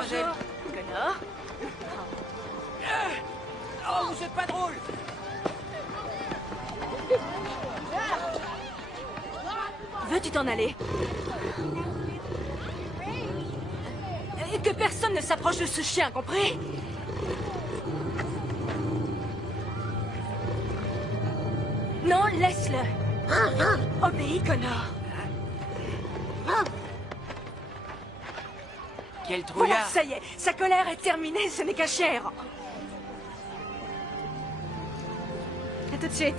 mademoiselle. Connor. Oh, vous êtes pas drôle. Veux-tu t'en aller? Et que personne ne s'approche de ce chien, compris? Non, laisse-le. Obéis, Connor. Quel Voilà, trouillard. ça y est, sa colère est terminée, ce n'est qu'un chien. À tout de suite.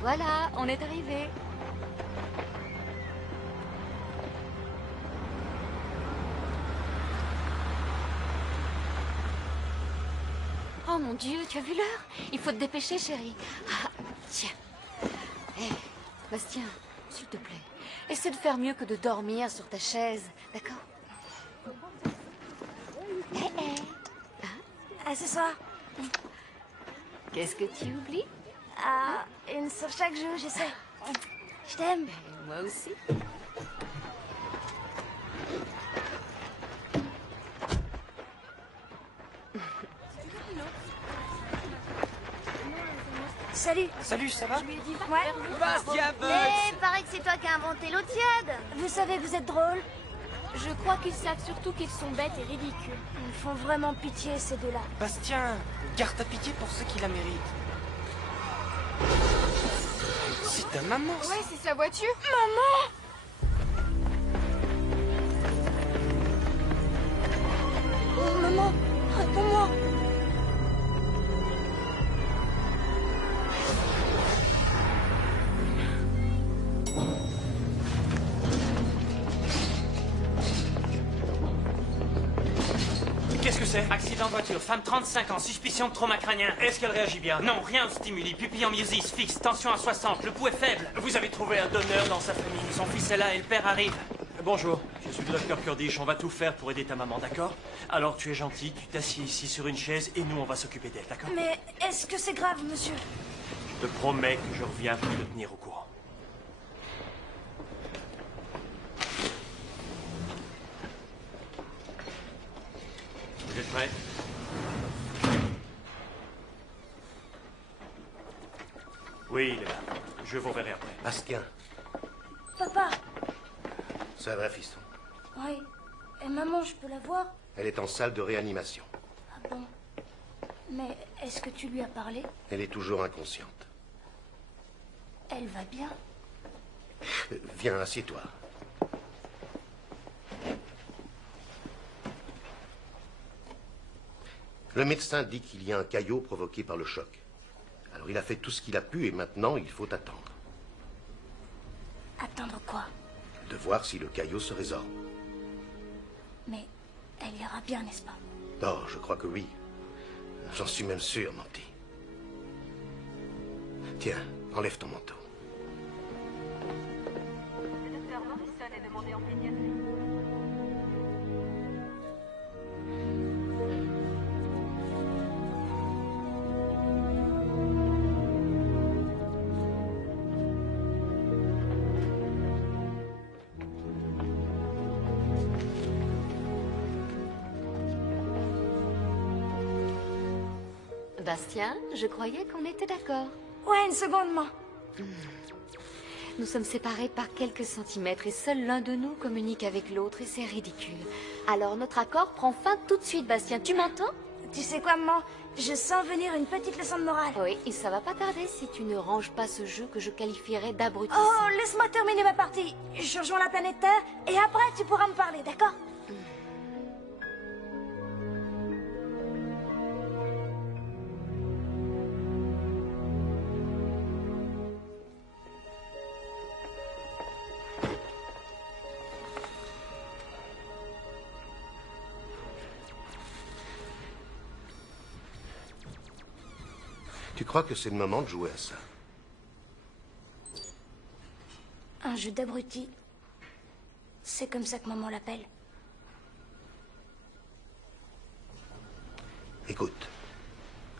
Voilà, on est arrivé. Oh mon Dieu, tu as vu l'heure? Il faut te dépêcher, chérie. Ah, tiens. Hé, Bastien, s'il te plaît, essaie de faire mieux que de dormir sur ta chaise, d'accord? À ce soir. Qu'est-ce que tu oublies? Ah, une sur chaque joue, je sais. Je t'aime. Et moi aussi. Salut. Salut, ça va? Ouais. Bastien Bugs. Mais paraît que c'est toi qui as inventé l'eau tiède. Vous savez que vous êtes drôle. Je crois qu'ils savent surtout qu'ils sont bêtes et ridicules. Ils me font vraiment pitié, ces deux-là. Bastien, garde ta pitié pour ceux qui la méritent. C'est ta maman, ça. Ouais, c'est sa voiture. Oh, maman, réponds-moi. Qu'est-ce que c'est? Accident de voiture, femme 35 ans, suspicion de trauma crânien. Est-ce qu'elle réagit bien? Non, rien de stimuli, pupille en myosis, fixe, tension à 60, le pouls est faible. Vous avez trouvé un donneur dans sa famille. Son fils est là et le père arrive. Bonjour, je suis le docteur Kurdish, on va tout faire pour aider ta maman, d'accord? Alors tu es gentil, tu t'assieds ici sur une chaise et nous on va s'occuper d'elle, d'accord? Mais est-ce que c'est grave, monsieur? Je te promets que je reviens pour te tenir au courant. Vous êtes prêts? Oui, il est là. Je vous verrai après. Bastien, Papa. ça va, fiston? Oui. Et maman, je peux la voir? Elle est en salle de réanimation. Ah bon? Mais est-ce que tu lui as parlé? Elle est toujours inconsciente. Elle va bien? Viens, assieds-toi. Le médecin dit qu'il y a un caillot provoqué par le choc. Alors il a fait tout ce qu'il a pu et maintenant il faut attendre. Attendre quoi? De voir si le caillot se résorbe. Mais elle ira bien, n'est-ce pas? Oh, je crois que oui. J'en suis même sûr, mon petit. Tiens, enlève ton manteau. Le docteur Morrison est demandé en pédiatrie. Bastien, je croyais qu'on était d'accord. Ouais, une seconde, maman. Nous sommes séparés par quelques centimètres et seul l'un de nous communique avec l'autre et c'est ridicule. Alors notre accord prend fin tout de suite, Bastien. Tu m'entends? Tu sais quoi, maman? Je sens venir une petite leçon de morale. Oui, et ça va pas tarder si tu ne ranges pas ce jeu que je qualifierais d'abrutissant. Oh, laisse-moi terminer ma partie. Je rejoins la planète Terre et après tu pourras me parler, d'accord? Tu crois que c'est le moment de jouer à ça? Un jeu d'abruti. C'est comme ça que maman l'appelle. Écoute,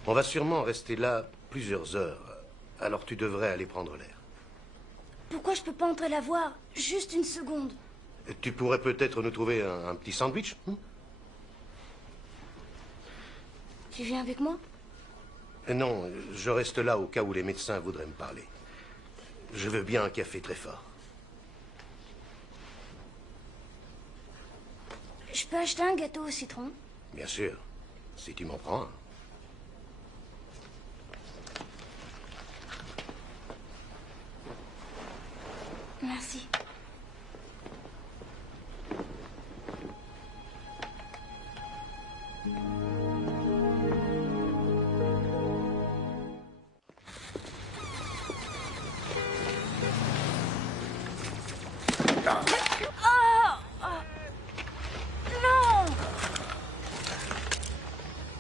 On va sûrement rester là plusieurs heures. Alors tu devrais aller prendre l'air. Pourquoi je peux pas entrer la voir? Juste une seconde. Tu pourrais peut-être nous trouver un petit sandwich? Tu viens avec moi? Non, je reste là au cas où les médecins voudraient me parler. Je veux bien un café très fort. Je peux acheter un gâteau au citron? Bien sûr, si tu m'en prends un. Merci. Non!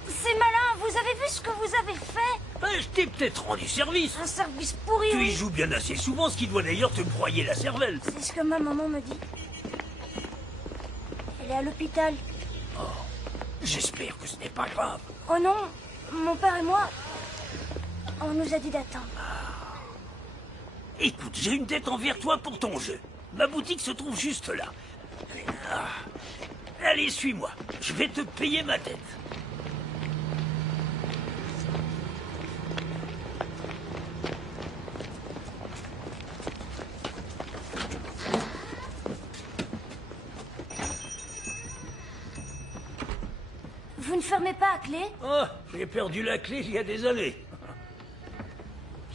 C'est malin, vous avez vu ce que vous avez fait? Je t'ai peut-être rendu service. Un service pourri, Tu y oui. joues bien assez souvent, ce qui doit d'ailleurs te broyer la cervelle. C'est ce que ma maman me dit. Elle est à l'hôpital. J'espère que ce n'est pas grave. Oh non, mon père et moi, on nous a dit d'attendre. Écoute, j'ai une dette envers toi pour ton jeu. Ma boutique se trouve juste là. Ah. Allez, suis-moi. Je vais te payer ma dette. Vous ne fermez pas à clé? Oh, j'ai perdu la clé il y a des années.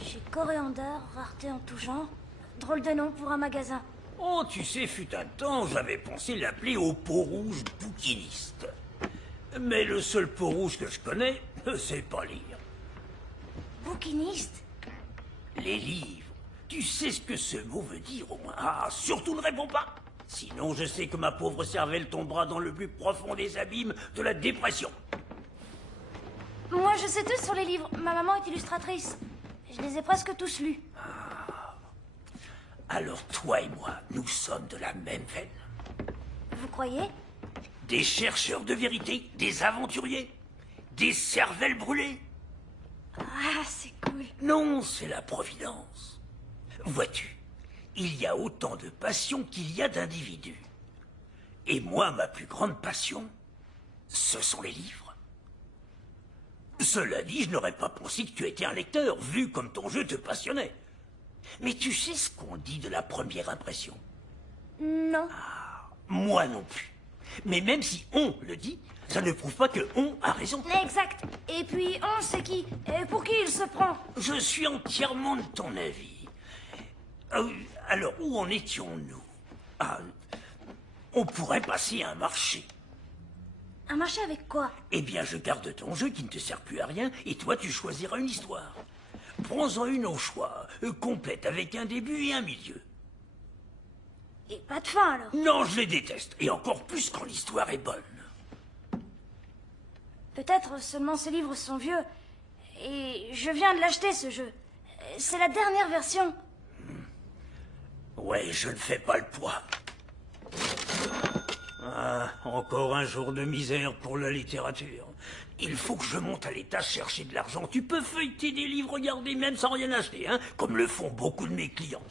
Chez Coréander, rareté en tout genre. Drôle de nom pour un magasin. Oh, tu sais, fut un temps, j'avais pensé l'appeler au pot rouge bouquiniste. Mais le seul pot rouge que je connais, c'est pas lire. Bouquiniste? Les livres. Tu sais ce que ce mot veut dire au moins. Ah, surtout ne réponds pas. Sinon, je sais que ma pauvre cervelle tombera dans le plus profond des abîmes de la dépression. Moi, je sais tout sur les livres. Ma maman est illustratrice. Je les ai presque tous lus. Alors toi et moi, nous sommes de la même veine. Vous croyez? Des chercheurs de vérité, des aventuriers, des cervelles brûlées. Ah, c'est cool. Non, c'est la providence. Vois-tu, il y a autant de passions qu'il y a d'individus. Et moi, ma plus grande passion, ce sont les livres. Cela dit, je n'aurais pas pensé que tu étais un lecteur, vu comme ton jeu te passionnait. Mais tu sais ce qu'on dit de la première impression? Non. Moi non plus. Mais même si on le dit, ça ne prouve pas que on a raison. Exact. Et puis, on sait qui? Et pour qui il se prend? Je suis entièrement de ton avis. Alors, où en étions-nous? On pourrait passer un marché. Un marché avec quoi? Eh bien, je garde ton jeu qui ne te sert plus à rien, et toi, tu choisiras une histoire. Prends-en une au choix, complète, avec un début et un milieu. Et pas de fin, alors? Non, je les déteste, et encore plus quand l'histoire est bonne. Peut-être seulement ces livres sont vieux. Et je viens de l'acheter, ce jeu. C'est la dernière version. Ouais, je ne fais pas le poids. Ah, encore un jour de misère pour la littérature. Il faut que je monte à l'étage chercher de l'argent. Tu peux feuilleter des livres, regarder même sans rien acheter, hein, comme le font beaucoup de mes clients.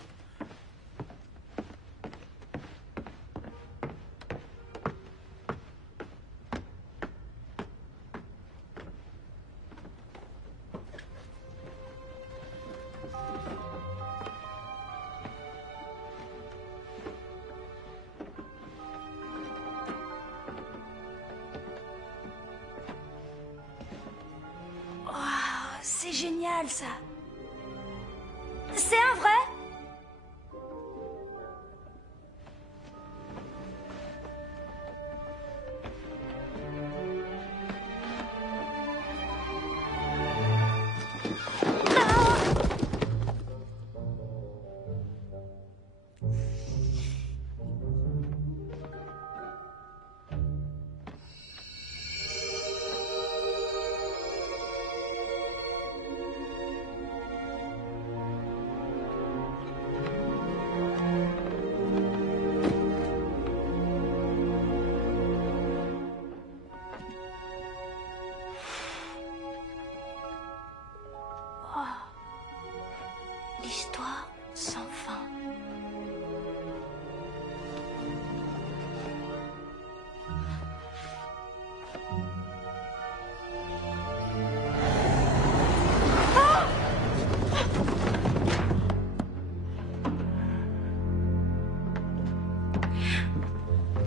C'est génial, ça. C'est un vrai?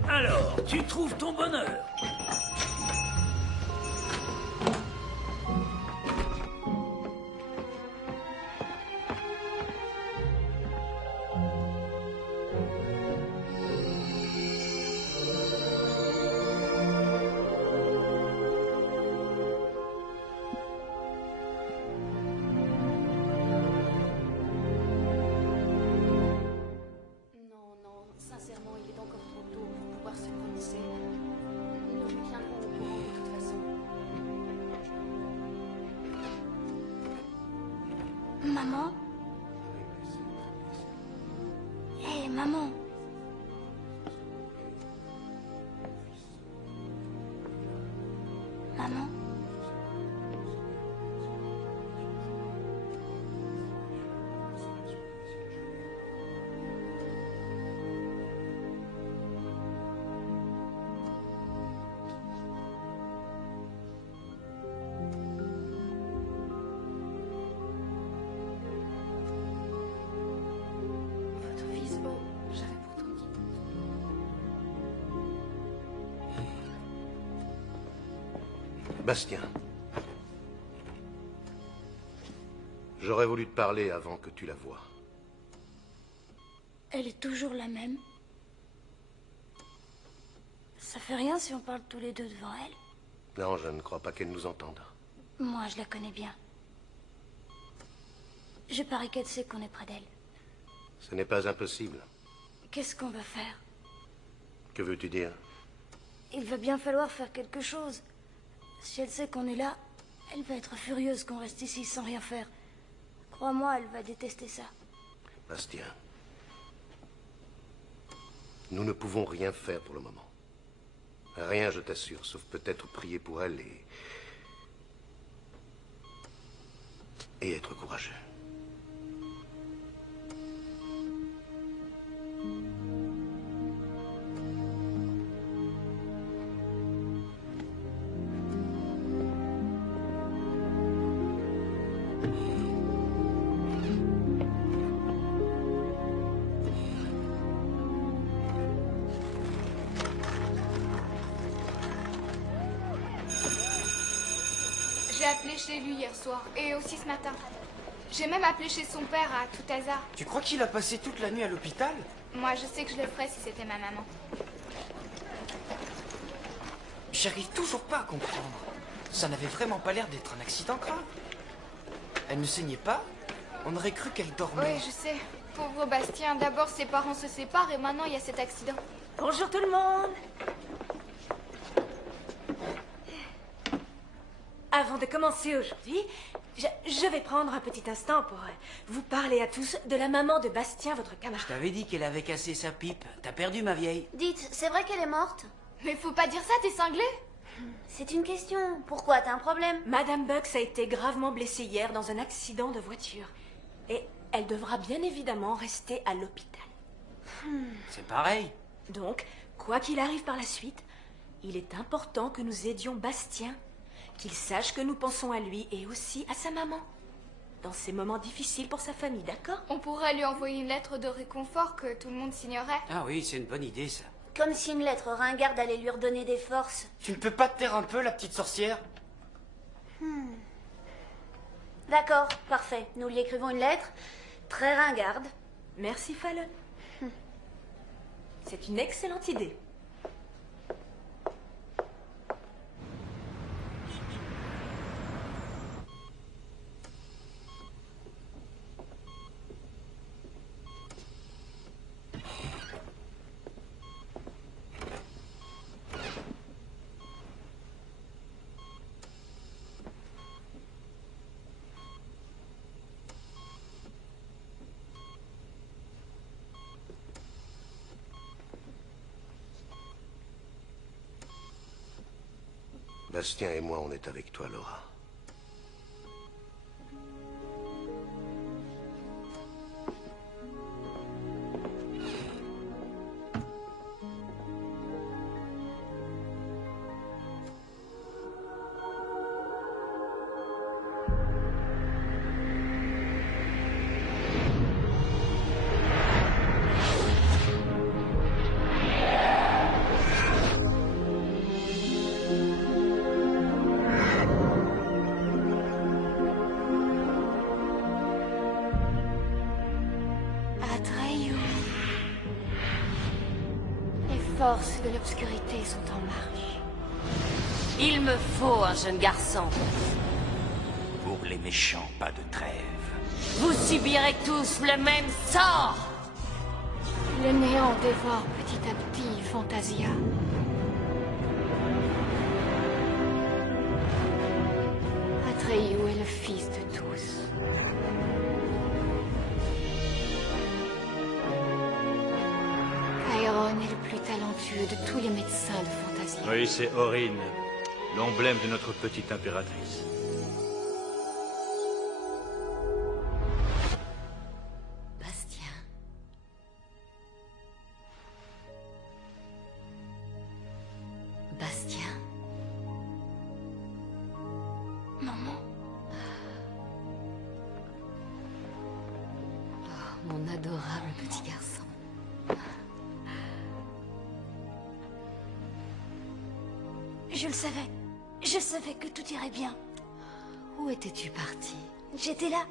Alors, tu trouves ton bonheur? Non, non, sincèrement, il est encore trop tôt pour pouvoir se prononcer. Nous lui tiendrons au courant de toute façon. Maman? Hé, maman. Maman? Votre fils, oh, j'avais pourtant dit. Bastien. J'aurais voulu te parler avant que tu la voies. Elle est toujours la même. Ça fait rien si on parle tous les deux devant elle. Non, je ne crois pas qu'elle nous entende. Moi, je la connais bien. Je parie qu'elle sait qu'on est près d'elle. Ce n'est pas impossible. Qu'est-ce qu'on va faire? Que veux-tu dire? Il va bien falloir faire quelque chose. Si elle sait qu'on est là, elle va être furieuse qu'on reste ici sans rien faire. Crois-moi, elle va détester ça. Bastien. Nous ne pouvons rien faire pour le moment. Rien, je t'assure, sauf peut-être prier pour elle et être courageux. J'ai appelé chez lui hier soir et aussi ce matin. J'ai même appelé chez son père à tout hasard. Tu crois qu'il a passé toute la nuit à l'hôpital? Moi, je sais que je le ferais si c'était ma maman. J'arrive toujours pas à comprendre. Ça n'avait vraiment pas l'air d'être un accident grave. Elle ne saignait pas? On aurait cru qu'elle dormait. Oui, je sais. Pauvre Bastien, d'abord ses parents se séparent et maintenant il y a cet accident. Bonjour tout le monde. Avant de commencer aujourd'hui, je vais prendre un petit instant pour vous parler à tous de la maman de Bastien, votre camarade. Je t'avais dit qu'elle avait cassé sa pipe. T'as perdu, ma vieille. Dites, c'est vrai qu'elle est morte? Mais faut pas dire ça, t'es cinglé. C'est une question. Pourquoi? T'as un problème? Madame Bucks a été gravement blessée hier dans un accident de voiture. Et elle devra bien évidemment rester à l'hôpital. C'est pareil. Donc, quoi qu'il arrive par la suite, il est important que nous aidions Bastien, qu'il sache que nous pensons à lui et aussi à sa maman. Dans ces moments difficiles pour sa famille, d'accord? On pourrait lui envoyer une lettre de réconfort que tout le monde signerait. Ah oui, c'est une bonne idée, ça. Comme si une lettre ringarde allait lui redonner des forces. Tu ne peux pas te taire un peu, la petite sorcière? D'accord, parfait. Nous lui écrivons une lettre très ringarde. Merci, Fallon. C'est une excellente idée. Bastien et moi, on est avec toi, Laura. forces de l'obscurité sont en marche. Il me faut un jeune garçon. Pour les méchants, pas de trêve. Vous subirez tous le même sort. Le néant dévore petit à petit Fantasia. Atreyu est le fils de tous. Chiron est le plus talentueux de tous les médecins de Fantasia. Oui, c'est Aurine, l'emblème de notre petite impératrice. Bastien. Bastien. Maman. Oh, mon adorable petit garçon. Je le savais. Je savais que tout irait bien. Où étais-tu parti? J'étais là.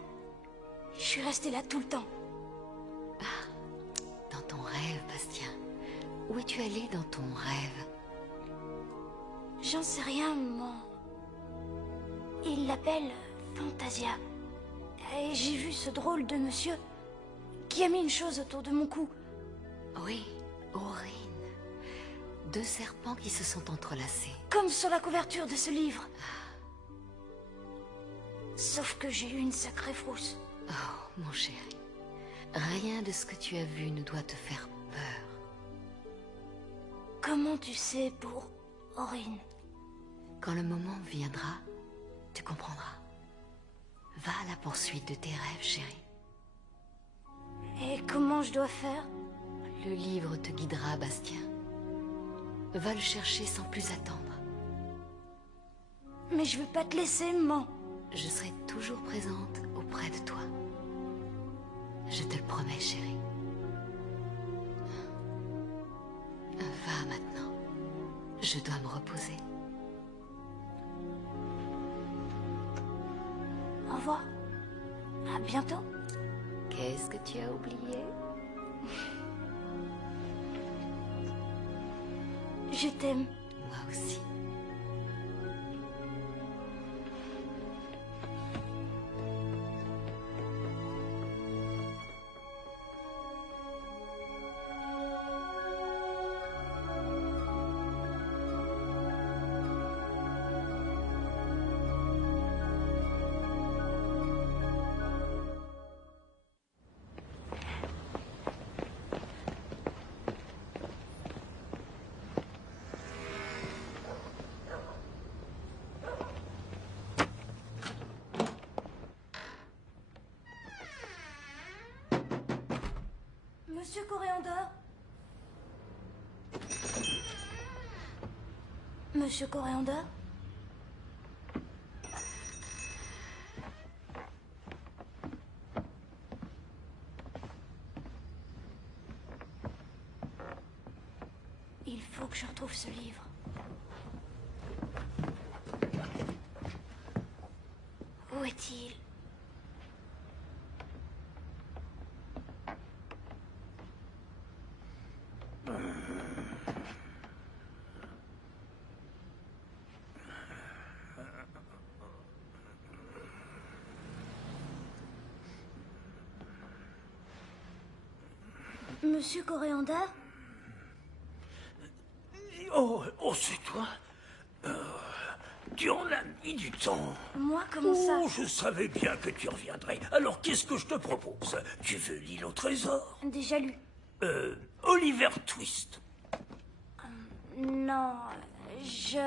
Je suis restée là tout le temps. Dans ton rêve, Bastien. Où es-tu allé dans ton rêve? J'en sais rien, maman. Il l'appelle Fantasia. Et j'ai vu ce drôle de monsieur qui a mis une chose autour de mon cou. Oui, Aurine. 2 serpents qui se sont entrelacés. Comme sur la couverture de ce livre. Sauf que j'ai eu une sacrée frousse. Oh, mon chéri. Rien de ce que tu as vu ne doit te faire peur. Comment tu sais pour Aurine? Quand le moment viendra, tu comprendras. Va à la poursuite de tes rêves, chérie. Et comment je dois faire? Le livre te guidera, Bastien. Va le chercher sans plus attendre. Mais je veux pas te laisser, maman. Je serai toujours présente auprès de toi. Je te le promets, chérie. Va maintenant. Je dois me reposer. Au revoir. À bientôt. Qu'est-ce que tu as oublié? Je t'aime. Moi aussi. Monsieur Coréandor? Monsieur Coréandor? Il faut que je retrouve ce livre. Où est-il? Monsieur Coréandor? Oh, c'est toi? Tu en as mis du temps. Moi, comment ça? Oh, je savais bien que tu reviendrais. Alors, qu'est-ce que je te propose? Tu veux l'île au trésor? Déjà lu. Oliver Twist. Non, je...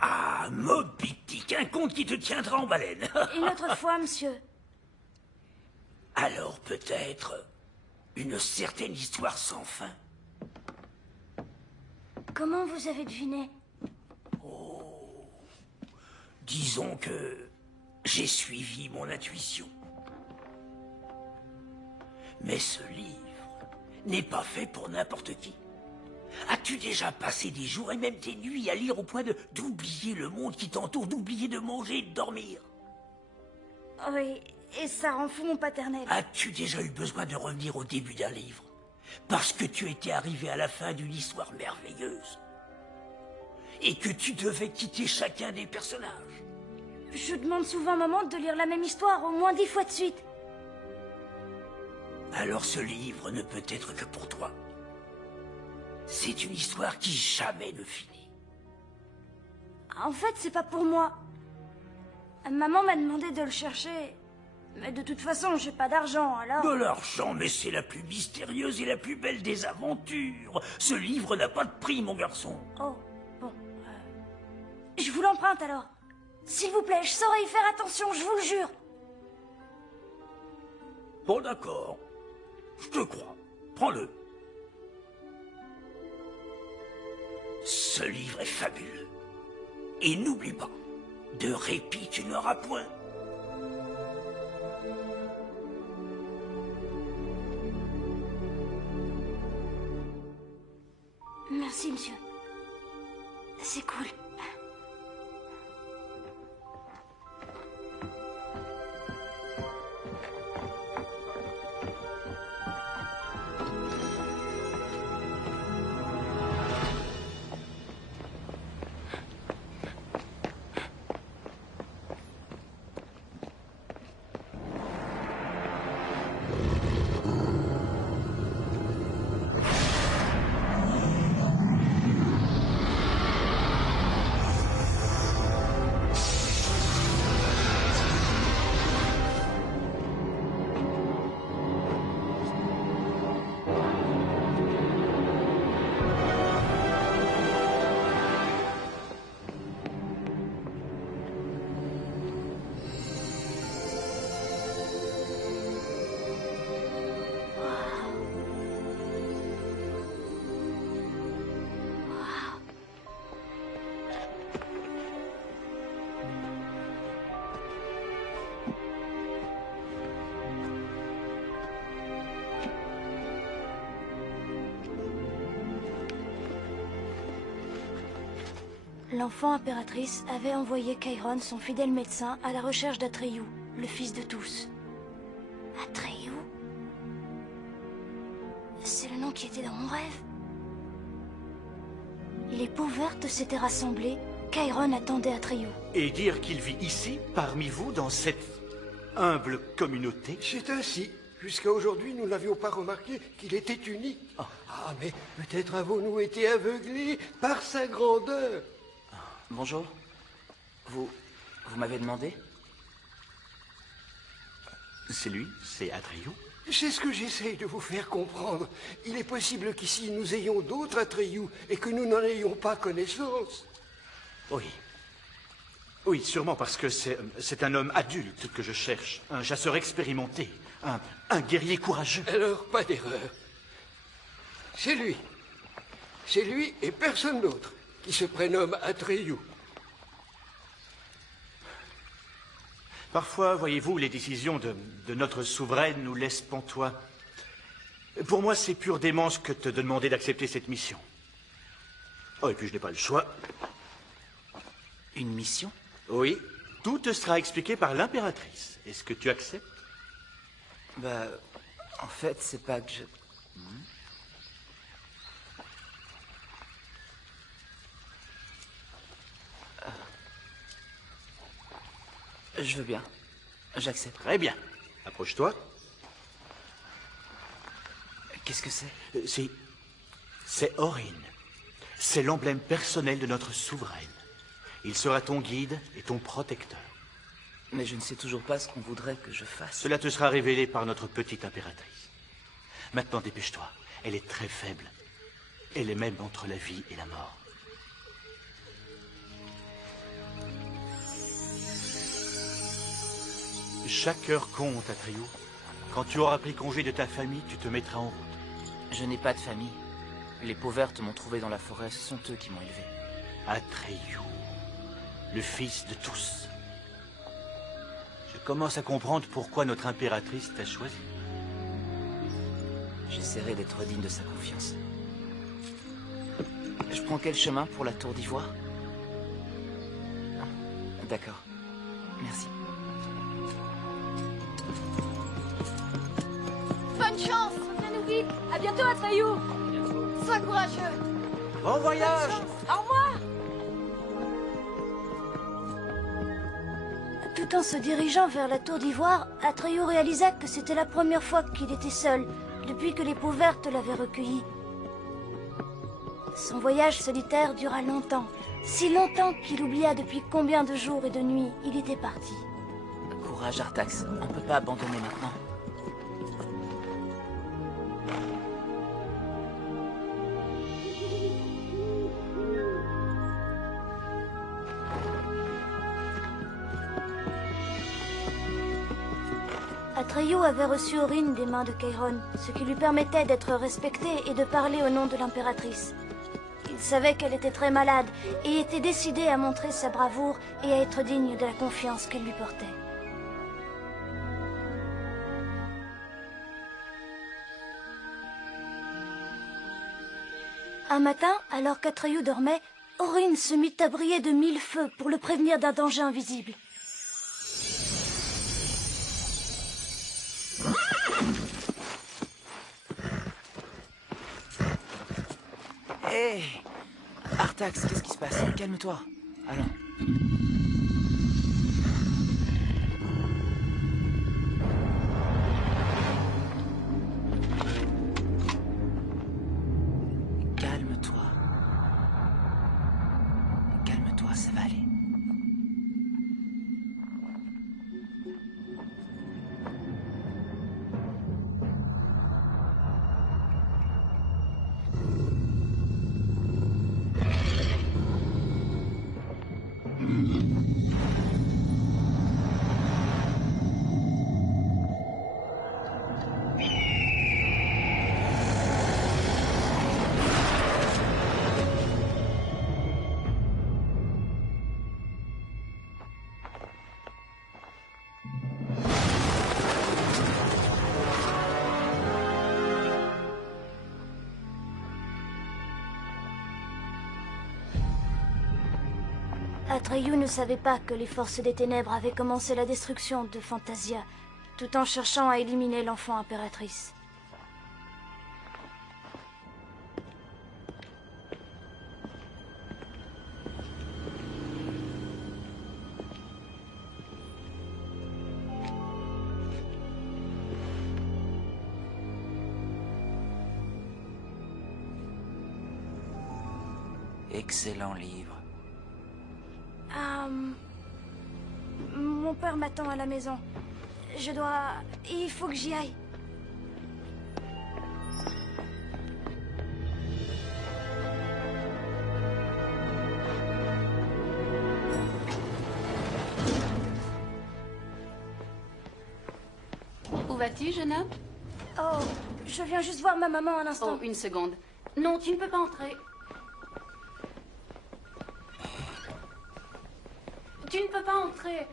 Ah, Moby Dick, un conte qui te tiendra en baleine. Une autre fois, monsieur. Alors, peut-être une certaine histoire sans fin. Comment vous avez deviné? Disons que j'ai suivi mon intuition. Mais ce livre n'est pas fait pour n'importe qui. As-tu déjà passé des jours et même des nuits à lire au point d'oublier le monde qui t'entoure, d'oublier de manger et de dormir? Oui, et ça rend fou mon paternel. As-tu déjà eu besoin de revenir au début d'un livre Parce que tu étais arrivé à la fin d'une histoire merveilleuse. Et que tu devais quitter chacun des personnages. Je demande souvent à maman de lire la même histoire, au moins 10 fois de suite. Alors ce livre ne peut être que pour toi. C'est une histoire qui jamais ne finit. En fait, c'est pas pour moi. Maman m'a demandé de le chercher. Mais de toute façon, j'ai pas d'argent, alors... De l'argent, mais c'est la plus mystérieuse et la plus belle des aventures. Ce livre n'a pas de prix, mon garçon. Oh, bon. Je vous l'emprunte, alors. S'il vous plaît, je saurai y faire attention, je vous le jure. Bon, d'accord. Je te crois. Prends-le. Ce livre est fabuleux. Et n'oublie pas, de répit tu n'auras point. Merci, monsieur. C'est cool. L'enfant impératrice avait envoyé Chiron, son fidèle médecin, à la recherche d'Atreyu, le fils de tous. Atreyu? C'est le nom qui était dans mon rêve. Les peaux vertes s'étaient rassemblées. Chiron attendait Atreyu. Et dire qu'il vit ici, parmi vous, dans cette humble communauté? C'est ainsi. Jusqu'à aujourd'hui, nous n'avions pas remarqué qu'il était unique. Oh. Ah, mais peut-être avons-nous été aveuglés par sa grandeur. Bonjour. Vous m'avez demandé? C'est lui, c'est Atreyu. C'est ce que j'essaye de vous faire comprendre. Il est possible qu'ici nous ayons d'autres Atreyu et que nous n'en ayons pas connaissance. Oui. Oui, sûrement parce que c'est un homme adulte que je cherche. Un chasseur expérimenté. Un guerrier courageux. Alors, pas d'erreur. C'est lui. C'est lui et personne d'autre qui se prénomme Atreyu. Parfois, voyez-vous, les décisions de notre souveraine nous laissent pantois. Pour moi, c'est pure démence que de demander d'accepter cette mission. Oh, et puis je n'ai pas le choix. Une mission? Oui. Tout te sera expliqué par l'impératrice. Est-ce que tu acceptes? Bah, en fait, c'est pas que je... Je veux bien. J'accepte. Très bien. Approche-toi. Qu'est-ce que c'est? C'est Orin. C'est l'emblème personnel de notre souveraine. Il sera ton guide et ton protecteur. Mais je ne sais toujours pas ce qu'on voudrait que je fasse. Cela te sera révélé par notre petite impératrice. Maintenant, dépêche-toi. Elle est très faible. Elle est même entre la vie et la mort. Chaque heure compte, Atreyu. Quand tu auras pris congé de ta famille, tu te mettras en route. Je n'ai pas de famille. Les peaux vertes m'ont trouvé dans la forêt. Ce sont eux qui m'ont élevé. Atreyu, le fils de tous. Je commence à comprendre pourquoi notre impératrice t'a choisi. J'essaierai d'être digne de sa confiance. Je prends quel chemin pour la tour d'ivoire? D'accord. Merci. Bonne chance! Reviens-nous vite! À bientôt! bientôt, Atreyu. Sois courageux. Bon voyage. Au revoir. Tout en se dirigeant vers la tour d'ivoire, Atreyu réalisa que c'était la première fois qu'il était seul, depuis que les peaux vertes l'avaient recueilli. Son voyage solitaire dura longtemps, si longtemps qu'il oublia depuis combien de jours et de nuits il était parti. Courage, Artax. On peut pas abandonner maintenant. Atreyu avait reçu Aurine des mains de Kairon, ce qui lui permettait d'être respecté et de parler au nom de l'impératrice. Il savait qu'elle était très malade et était décidé à montrer sa bravoure et à être digne de la confiance qu'elle lui portait. Un matin, alors qu'Atreyu dormait, Aurine se mit à briller de 1000 feux pour le prévenir d'un danger invisible. Hé Artax, qu'est-ce qui se passe? Calme-toi. Allons. Calme-toi. Calme-toi, ça va aller. Atreyu ne savait pas que les forces des ténèbres avaient commencé la destruction de Fantasia, tout en cherchant à éliminer l'enfant impératrice. Excellent livre. Mon père m'attend à la maison. Je dois... Il faut que j'y aille. Où vas-tu, jeune homme? Oh, je viens juste voir ma maman un instant. Oh, une seconde. Non, tu ne peux pas entrer. Tu ne peux pas entrer.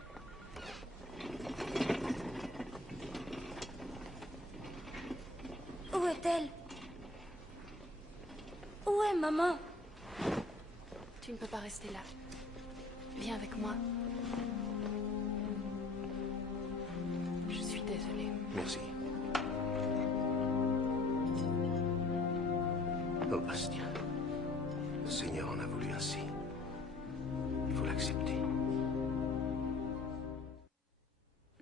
Où est-elle? Où est maman? Tu ne peux pas rester là. Viens avec moi. Je suis désolée. Merci. Oh, Bastien. Le Seigneur en a voulu ainsi. Il faut l'accepter.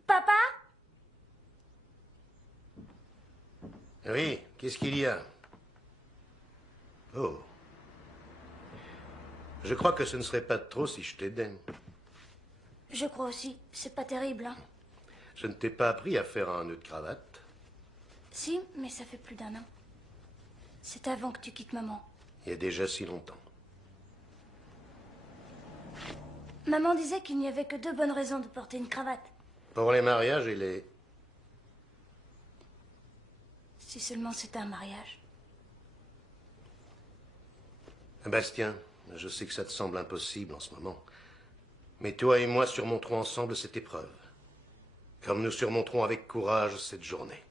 Papa? Oui, qu'est-ce qu'il y a? Oh. Je crois que ce ne serait pas de trop si je t'aidais. Je crois aussi. C'est pas terrible, hein? Je ne t'ai pas appris à faire un nœud de cravate. Si, mais ça fait plus d'1 an. C'est avant que tu quittes maman. Il y a déjà si longtemps. Maman disait qu'il n'y avait que 2 bonnes raisons de porter une cravate. Pour les mariages et les... Si seulement c'était un mariage. Bastien, je sais que ça te semble impossible en ce moment. Mais toi et moi surmonterons ensemble cette épreuve. Comme nous surmonterons avec courage cette journée.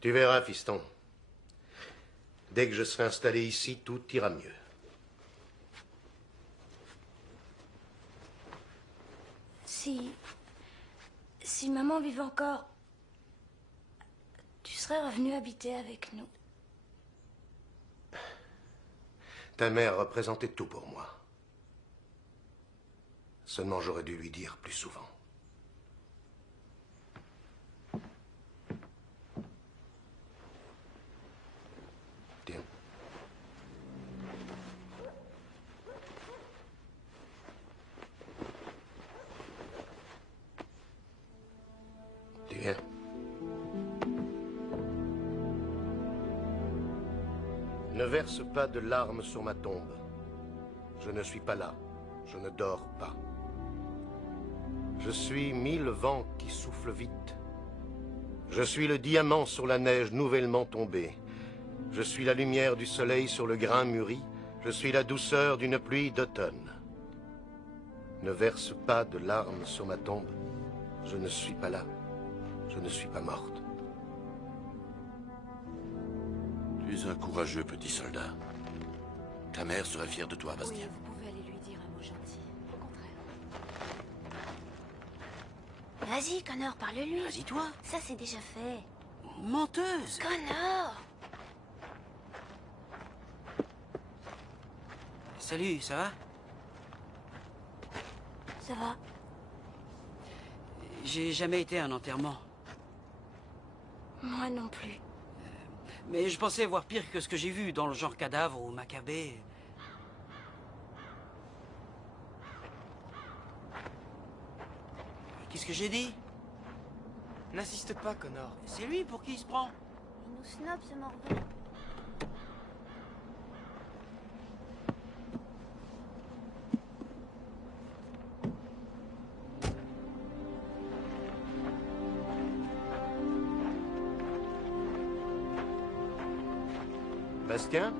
Tu verras, fiston. Dès que je serai installé ici, tout ira mieux. Si maman vivait encore, tu serais serait revenu habiter avec nous. Ta mère représentait tout pour moi. Seulement j'aurais dû lui dire plus souvent. Tiens. Tiens. Ne verse pas de larmes sur ma tombe. Je ne suis pas là. Je ne dors pas. Je suis 1000 vents qui soufflent vite. Je suis le diamant sur la neige nouvellement tombée. Je suis la lumière du soleil sur le grain mûri. Je suis la douceur d'une pluie d'automne. Ne verse pas de larmes sur ma tombe. Je ne suis pas là. Je ne suis pas morte. Tu es un courageux petit soldat. Ta mère serait fière de toi, Bastien. Oui, vous pouvez aller lui dire un mot gentil. Au contraire. Vas-y, Connor, parle-lui. Vas-y, toi. Ça, c'est déjà fait. Menteuse. Connor! Salut, ça va? Ça va? J'ai jamais été à un enterrement. Moi non plus. Mais je pensais voir pire que ce que j'ai vu dans le genre cadavre ou macabée. Qu'est-ce que j'ai dit? N'insiste pas, Connor. C'est lui pour qui il se prend? Il nous snob, ce morveux. Bastien?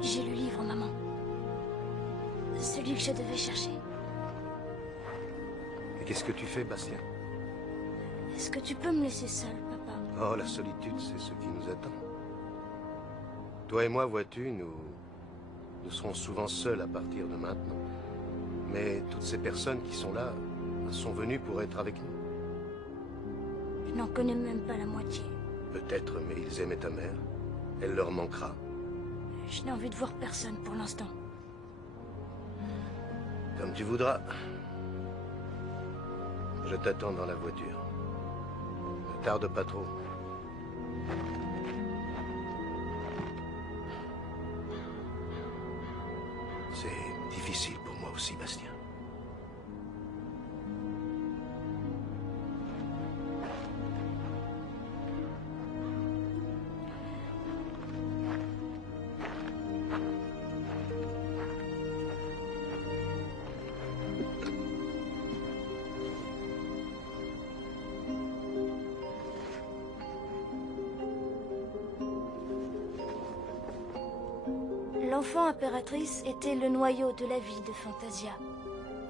J'ai le livre, maman. Celui que je devais chercher. Et qu'est-ce que tu fais, Bastien? Est-ce que tu peux me laisser seule, papa? Oh, la solitude, c'est ce qui nous attend. Toi et moi, vois-tu, nous serons souvent seuls à partir de maintenant. Mais toutes ces personnes qui sont là sont venues pour être avec nous. Je n'en connais même pas la moitié. Peut-être, mais ils aimaient ta mère. Elle leur manquera. Je n'ai envie de voir personne pour l'instant. Comme tu voudras. Je t'attends dans la voiture. Ne tarde pas trop. C'est difficile pour moi aussi, Bastien. L'enfant impératrice était le noyau de la vie de Fantasia.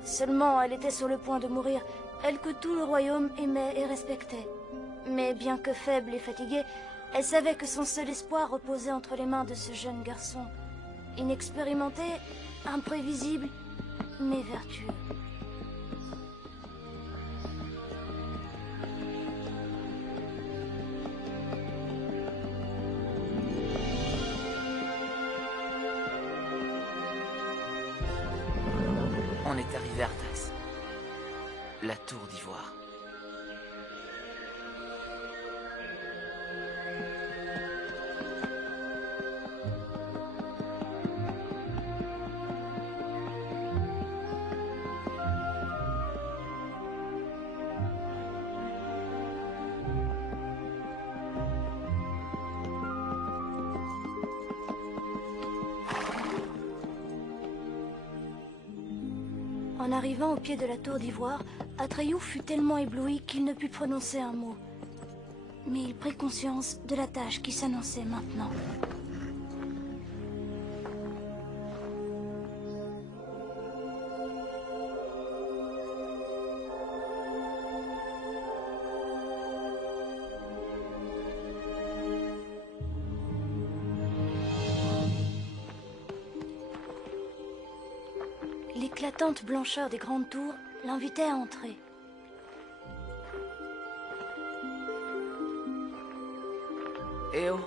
Seulement, elle était sur le point de mourir, elle que tout le royaume aimait et respectait. Mais bien que faible et fatiguée, elle savait que son seul espoir reposait entre les mains de ce jeune garçon, inexpérimenté, imprévisible, mais vertueux. On est arrivé à Arthas. La tour d'ivoire. En arrivant au pied de la tour d'ivoire, Atreyu fut tellement ébloui qu'il ne put prononcer un mot. Mais il prit conscience de la tâche qui s'annonçait maintenant. l'éclatante blancheur des grandes tours l'invitait à entrer. Eh oh.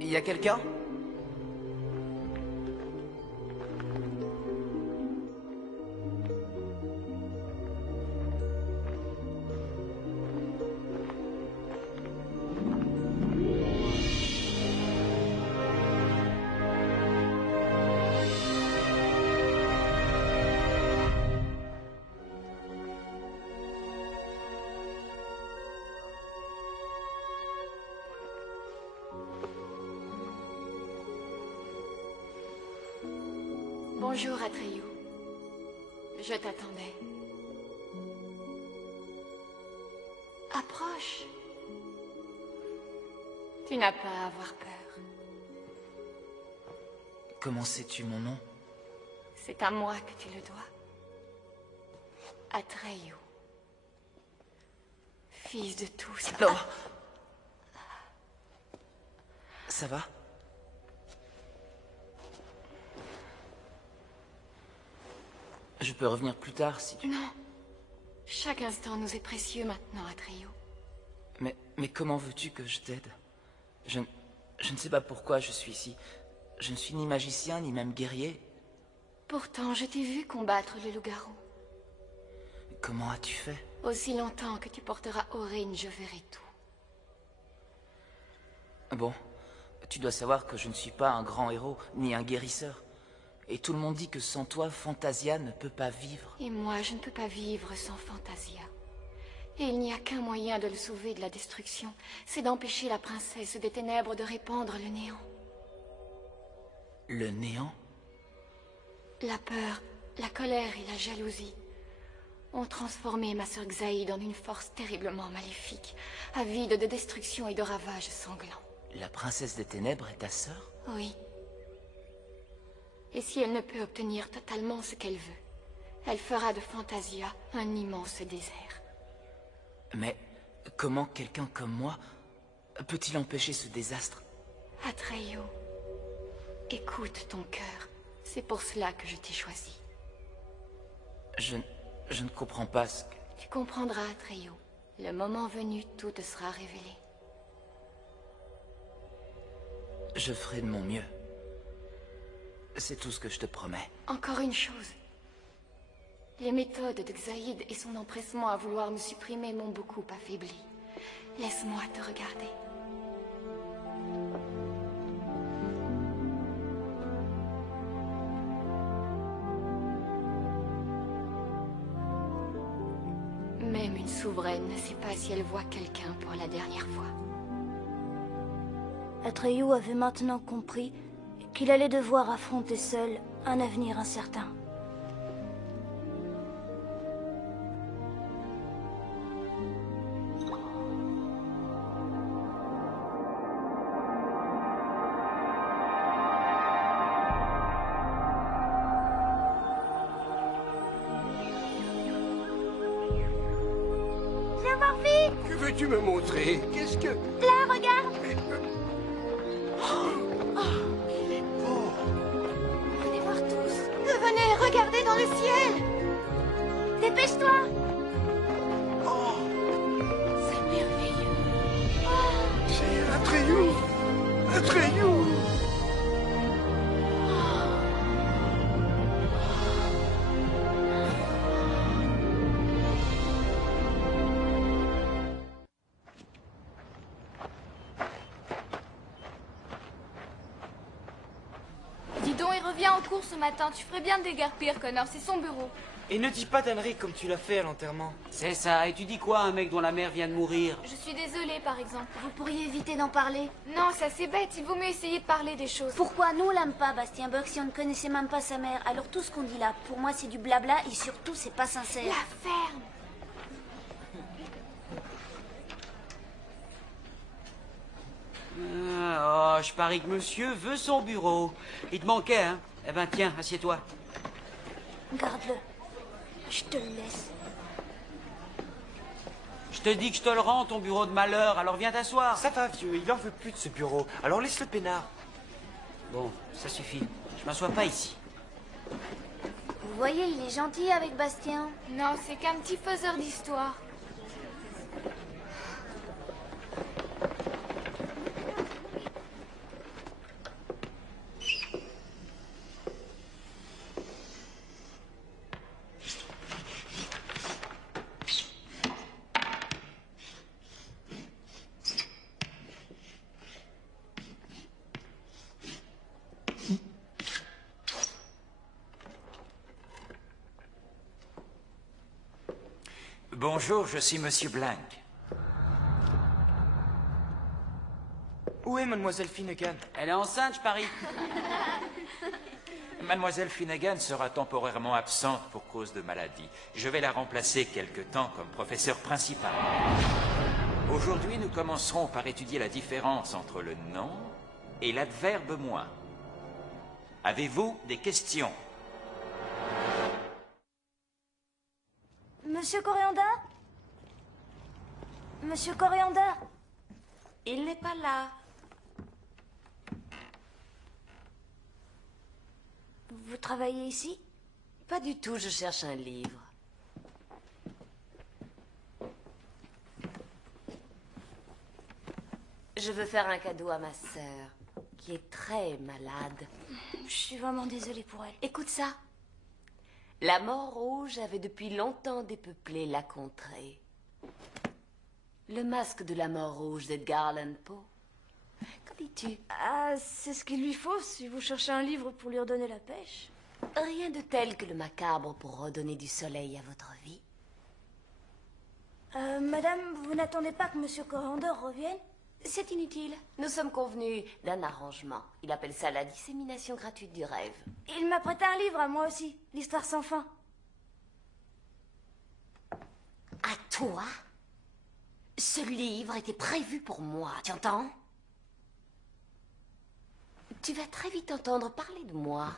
Y a quelqu'un? Bonjour, Atreyu. Je t'attendais. Approche. Tu n'as pas à avoir peur. Comment sais-tu mon nom? C'est à moi que tu le dois. Atreyu. Fils de tous. Non. Ça va? Je peux revenir plus tard si tu... Non. Chaque instant nous est précieux maintenant, Atreyu. Mais comment veux-tu que je t'aide? Je ne sais pas pourquoi je suis ici. Je ne suis ni magicien, ni même guerrier. Pourtant, je t'ai vu combattre le loup-garou. Comment as-tu fait? Aussi longtemps que tu porteras Aurine, je verrai tout. Bon, tu dois savoir que je ne suis pas un grand héros, ni un guérisseur. Et tout le monde dit que sans toi, Fantasia ne peut pas vivre. Et moi, je ne peux pas vivre sans Fantasia. Et il n'y a qu'un moyen de le sauver de la destruction, c'est d'empêcher la princesse des ténèbres de répandre le néant. Le néant? La peur, la colère et la jalousie ont transformé ma sœur Xaïd en une force terriblement maléfique, avide de destruction et de ravages sanglants. La princesse des ténèbres est ta sœur? Oui. Et si elle ne peut obtenir totalement ce qu'elle veut, elle fera de Fantasia un immense désert. Mais comment quelqu'un comme moi peut-il empêcher ce désastre? Atreyu, écoute ton cœur. C'est pour cela que je t'ai choisi. Je ne comprends pas ce que... Tu comprendras, Atreyu. Le moment venu, tout te sera révélé. Je ferai de mon mieux. C'est tout ce que je te promets. Encore une chose. Les méthodes de Xaïd et son empressement à vouloir me supprimer m'ont beaucoup affaibli. Laisse-moi te regarder. Même une souveraine ne sait pas si elle voit quelqu'un pour la dernière fois. Atreyu avait maintenant compris qu'il allait devoir affronter seul un avenir incertain. Viens voir, fille! Que veux-tu me montrer? Qu'est-ce que... Là, regarde! Venez, regardez dans le ciel! Dépêche-toi! Oh, c'est merveilleux! C'est Atreyu! Atreyu! Dis donc, il revient en cours ce matin. Tu ferais bien de déguerpir, Connor. C'est son bureau. Et ne dis pas d'âneries comme tu l'as fait à l'enterrement. C'est ça, et tu dis quoi à un mec dont la mère vient de mourir? Je suis désolée, par exemple. Vous pourriez éviter d'en parler. Non, ça c'est bête. Il vaut mieux essayer de parler des choses. Pourquoi? Nous, on l'aime pas, Bastien Buck, si on ne connaissait même pas sa mère. Alors tout ce qu'on dit là, pour moi, c'est du blabla et surtout, c'est pas sincère. La ferme! Oh, je parie que monsieur veut son bureau. Il te manquait, hein? Eh ben tiens, assieds-toi. Garde-le. Je te le laisse. Je te dis que je te le rends, ton bureau de malheur, alors viens t'asseoir. Ça va, vieux, il en veut plus de ce bureau. Alors laisse le peinard. Bon, ça suffit. Je m'assois pas ici. Vous voyez, il est gentil avec Bastien. Non, c'est qu'un petit faiseur d'histoire. Bonjour, je suis Monsieur Blank. Où est Mademoiselle Finnegan? Elle est enceinte, je parie. Mademoiselle Finnegan sera temporairement absente pour cause de maladie. Je vais la remplacer quelque temps comme professeur principal. Aujourd'hui, nous commencerons par étudier la différence entre le nom et l'adverbe moins. Avez-vous des questions? Monsieur Coriander? Monsieur Coriander? Il n'est pas là. Vous travaillez ici? Pas du tout, je cherche un livre. Je veux faire un cadeau à ma sœur, qui est très malade. Je suis vraiment désolée pour elle. Écoute ça. La mort rouge avait depuis longtemps dépeuplé la contrée. Le masque de la mort rouge d'Edgar Allan Poe. Qu'en dis-tu? Ah, c'est ce qu'il lui faut si vous cherchez un livre pour lui redonner la pêche. Rien de tel que le macabre pour redonner du soleil à votre vie. Madame, vous n'attendez pas que Monsieur Coriander revienne? C'est inutile. Nous sommes convenus d'un arrangement. Il appelle ça la dissémination gratuite du rêve. Il m'a prêté un livre à moi aussi, l'histoire sans fin. À toi? Ce livre était prévu pour moi, tu entends? Tu vas très vite entendre parler de moi.